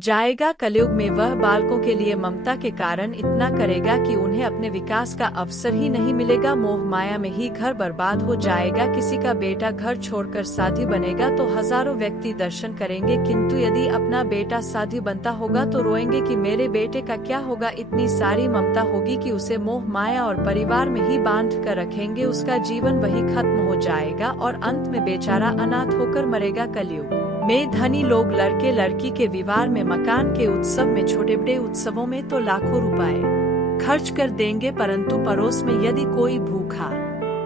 जाएगा। कलयुग में वह बालकों के लिए ममता के कारण इतना करेगा कि उन्हें अपने विकास का अवसर ही नहीं मिलेगा। मोह माया में ही घर बर्बाद हो जाएगा। किसी का बेटा घर छोड़कर साधु बनेगा तो हजारों व्यक्ति दर्शन करेंगे, किंतु यदि अपना बेटा साधु बनता होगा तो रोएंगे कि मेरे बेटे का क्या होगा। इतनी सारी ममता होगी कि उसे मोह माया और परिवार में ही बांध कर रखेंगे। उसका जीवन वही खत्म हो जाएगा और अंत में बेचारा अनाथ होकर मरेगा। कलयुग में धनी लोग लड़के लड़की के विवाह में, मकान के उत्सव में, छोटे बड़े उत्सवों में तो लाखों रुपए खर्च कर देंगे, परंतु पड़ोस में यदि कोई भूखा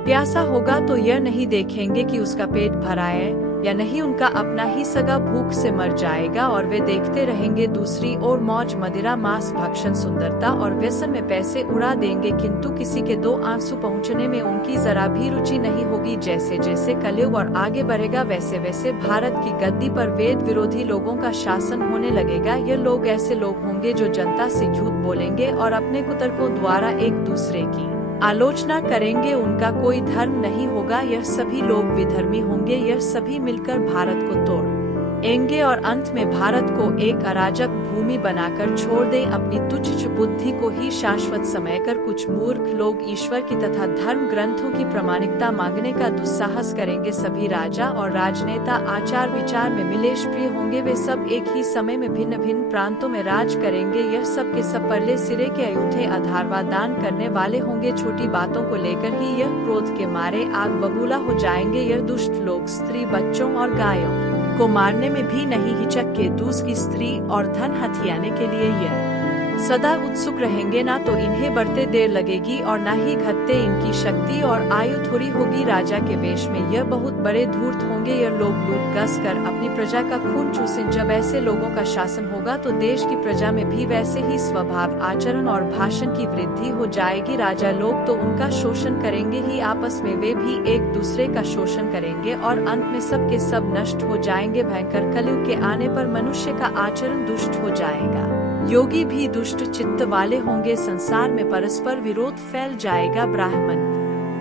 प्यासा होगा तो यह नहीं देखेंगे कि उसका पेट भरा है या नहीं। उनका अपना ही सगा भूख से मर जाएगा और वे देखते रहेंगे दूसरी ओर मौज मदिरा, मांस भक्षण, सुंदरता और व्यसन में पैसे उड़ा देंगे, किंतु किसी के दो आंसू पहुंचने में उनकी जरा भी रुचि नहीं होगी। जैसे जैसे कलयुग और आगे बढ़ेगा वैसे वैसे भारत की गद्दी पर वेद विरोधी लोगों का शासन होने लगेगा। ये लोग ऐसे लोग होंगे जो जनता से झूठ बोलेंगे और अपने कुतर्कों द्वारा एक दूसरे की आलोचना करेंगे। उनका कोई धर्म नहीं होगा, यह सभी लोग विधर्मी होंगे। यह सभी मिलकर भारत को तोड़ेंगे और अंत में भारत को एक अराजक भूमि बनाकर छोड़ दें। अपनी तुच्छ बुद्धि को ही शाश्वत समझकर कुछ मूर्ख लोग ईश्वर की तथा धर्म ग्रंथों की प्रामाणिकता मांगने का दुस्साहस करेंगे। सभी राजा और राजनेता आचार विचार में मिलेश प्रिय होंगे। वे सब एक ही समय में भिन्न भिन्न प्रांतों में राज करेंगे। यह सब के सब परले सिरे के अयूठे आधारवा दान करने वाले होंगे। छोटी बातों को लेकर ही यह क्रोध के मारे आग बबूला हो जाएंगे। यह दुष्ट लोग स्त्री, बच्चों और गायों को मारने में भी नहीं हिचकके दूसरी स्त्री और धन हथियाने के लिए यह सदा उत्सुक रहेंगे। ना तो इन्हें बढ़ते देर लगेगी और ना ही घटते इनकी शक्ति और आयु थोड़ी होगी। राजा के वेश में यह बहुत बड़े धूर्त होंगे। यह लोग लूट घस कर अपनी प्रजा का खून चूसें। जब ऐसे लोगों का शासन होगा तो देश की प्रजा में भी वैसे ही स्वभाव, आचरण और भाषण की वृद्धि हो जाएगी। राजा लोग तो उनका शोषण करेंगे ही, आपस में वे भी एक दूसरे का शोषण करेंगे और अंत में सब के सब नष्ट हो जाएंगे। भयंकर कलयुग के आने पर मनुष्य का आचरण दुष्ट हो जाएगा। योगी भी दुष्ट चित्त वाले होंगे। संसार में परस्पर विरोध फैल जाएगा। ब्राह्मण,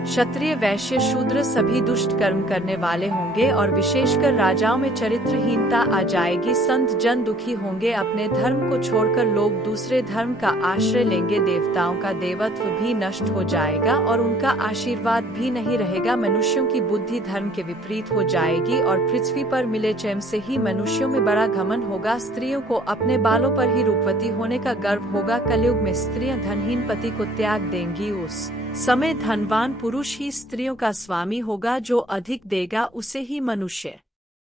क्षत्रिय, वैश्य, शूद्र सभी दुष्ट कर्म करने वाले होंगे और विशेषकर राजाओं में चरित्रहीनता आ जाएगी। संत जन दुखी होंगे। अपने धर्म को छोड़कर लोग दूसरे धर्म का आश्रय लेंगे। देवताओं का देवत्व भी नष्ट हो जाएगा और उनका आशीर्वाद भी नहीं रहेगा। मनुष्यों की बुद्धि धर्म के विपरीत हो जाएगी और पृथ्वी पर मिले चैन से ही मनुष्यों में बड़ा घमंड होगा। स्त्रियों को अपने बालों पर ही रूपवती होने का गर्व होगा। कलयुग में स्त्रियां धनहीन पति को त्याग देंगी। उस समय धनवान पुरुष ही स्त्रियों का स्वामी होगा। जो अधिक देगा उसे ही मनुष्य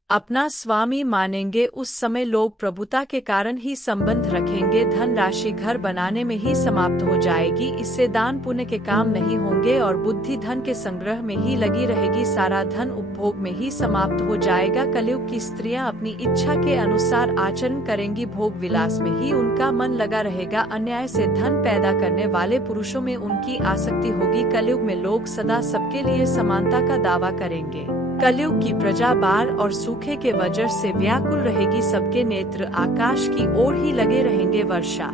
अपना स्वामी मानेंगे। उस समय लोग प्रभुता के कारण ही संबंध रखेंगे। धन राशि घर बनाने में ही समाप्त हो जाएगी। इससे दान पुण्य के काम नहीं होंगे और बुद्धि धन के संग्रह में ही लगी रहेगी। सारा धन उपभोग में ही समाप्त हो जाएगा। कलयुग की स्त्रियां अपनी इच्छा के अनुसार आचरण करेंगी। भोग विलास में ही उनका मन लगा रहेगा। अन्याय से धन पैदा करने वाले पुरुषों में उनकी आसक्ति होगी। कलयुग में लोग सदा सबके लिए समानता का दावा करेंगे। कलयुग की प्रजा बाढ़ और सूखे के वजह से व्याकुल रहेगी। सबके नेत्र आकाश की ओर ही लगे रहेंगे। वर्षा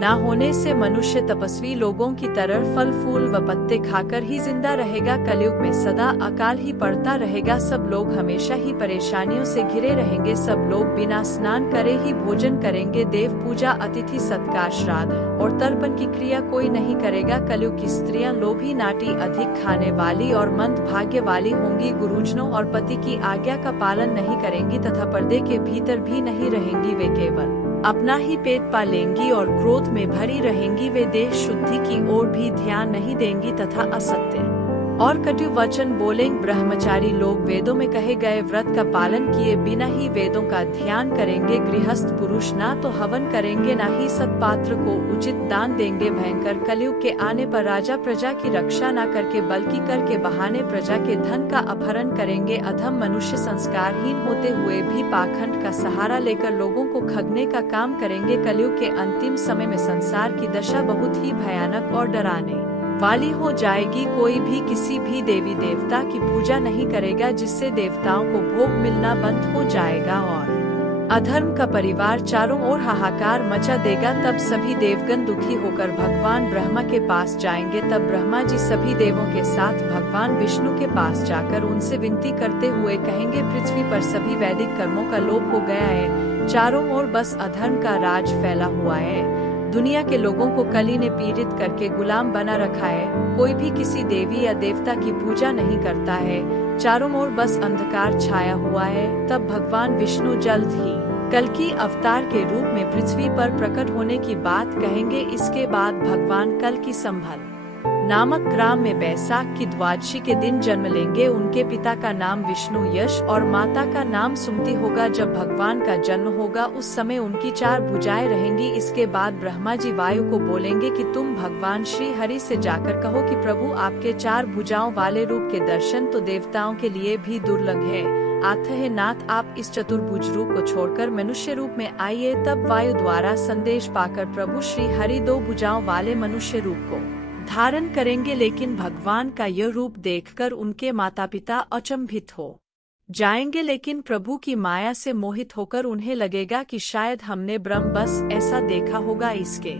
न होने से मनुष्य तपस्वी लोगों की तरह फल फूल व पत्ते खाकर ही जिंदा रहेगा। कलयुग में सदा अकाल ही पड़ता रहेगा। सब लोग हमेशा ही परेशानियों से घिरे रहेंगे। सब लोग बिना स्नान करे ही भोजन करेंगे। देव पूजा, अतिथि सत्कार, श्राद्ध और तर्पण की क्रिया कोई नहीं करेगा। कलयुग की स्त्रियां लोभी, नाटी, अधिक खाने वाली और मंद भाग्य वाली होंगी। गुरुजनों और पति की आज्ञा का पालन नहीं करेंगी तथा पर्दे के भीतर भी नहीं रहेंगी। वे केवल अपना ही पेट पालेंगी और क्रोध में भरी रहेंगी। वे देह शुद्धि की ओर भी ध्यान नहीं देंगी तथा असत्य और कटु वचन बोलेंगे। ब्रह्मचारी लोग वेदों में कहे गए व्रत का पालन किए बिना ही वेदों का ध्यान करेंगे। गृहस्थ पुरुष ना तो हवन करेंगे ना ही सत्पात्र को उचित दान देंगे। भयंकर कलयुग के आने पर राजा प्रजा की रक्षा न करके बल्कि कर के बहाने प्रजा के धन का अपहरण करेंगे। अधम मनुष्य संस्कारहीन होते हुए भी पाखंड का सहारा लेकर लोगों को ठगने का काम करेंगे। कलयुग के अंतिम समय में संसार की दशा बहुत ही भयानक और डराने वाली हो जाएगी। कोई भी किसी भी देवी देवता की पूजा नहीं करेगा, जिससे देवताओं को भोग मिलना बंद हो जाएगा और अधर्म का परिवार चारों ओर हाहाकार मचा देगा। तब सभी देवगण दुखी होकर भगवान ब्रह्मा के पास जाएंगे। तब ब्रह्मा जी सभी देवों के साथ भगवान विष्णु के पास जाकर उनसे विनती करते हुए कहेंगे, पृथ्वी पर सभी वैदिक कर्मों का लोप हो गया है, चारों ओर बस अधर्म का राज फैला हुआ है। दुनिया के लोगों को कली ने पीड़ित करके गुलाम बना रखा है। कोई भी किसी देवी या देवता की पूजा नहीं करता है। चारों ओर बस अंधकार छाया हुआ है। तब भगवान विष्णु जल्द ही कल्कि अवतार के रूप में पृथ्वी पर प्रकट होने की बात कहेंगे। इसके बाद भगवान कल्कि संभल नामक ग्राम में बैसाख की द्वादशी के दिन जन्म लेंगे। उनके पिता का नाम विष्णु यश और माता का नाम सुमति होगा। जब भगवान का जन्म होगा उस समय उनकी 4 भुजाएं रहेंगी। इसके बाद ब्रह्मा जी वायु को बोलेंगे कि तुम भगवान श्री हरि से जाकर कहो कि प्रभु आपके 4 भुजाओं वाले रूप के दर्शन तो देवताओं के लिए भी दुर्लभ है। अतः नाथ आप इस चतुर्भुज रूप को छोड़कर मनुष्य रूप में आइए। तब वायु द्वारा संदेश पाकर प्रभु श्री हरि 2 भुजाओं वाले मनुष्य रूप को धारण करेंगे। लेकिन भगवान का यह रूप देखकर उनके माता पिता अचंभित हो जाएंगे। लेकिन प्रभु की माया से मोहित होकर उन्हें लगेगा कि शायद हमने ब्रह्म बस ऐसा देखा होगा। इसके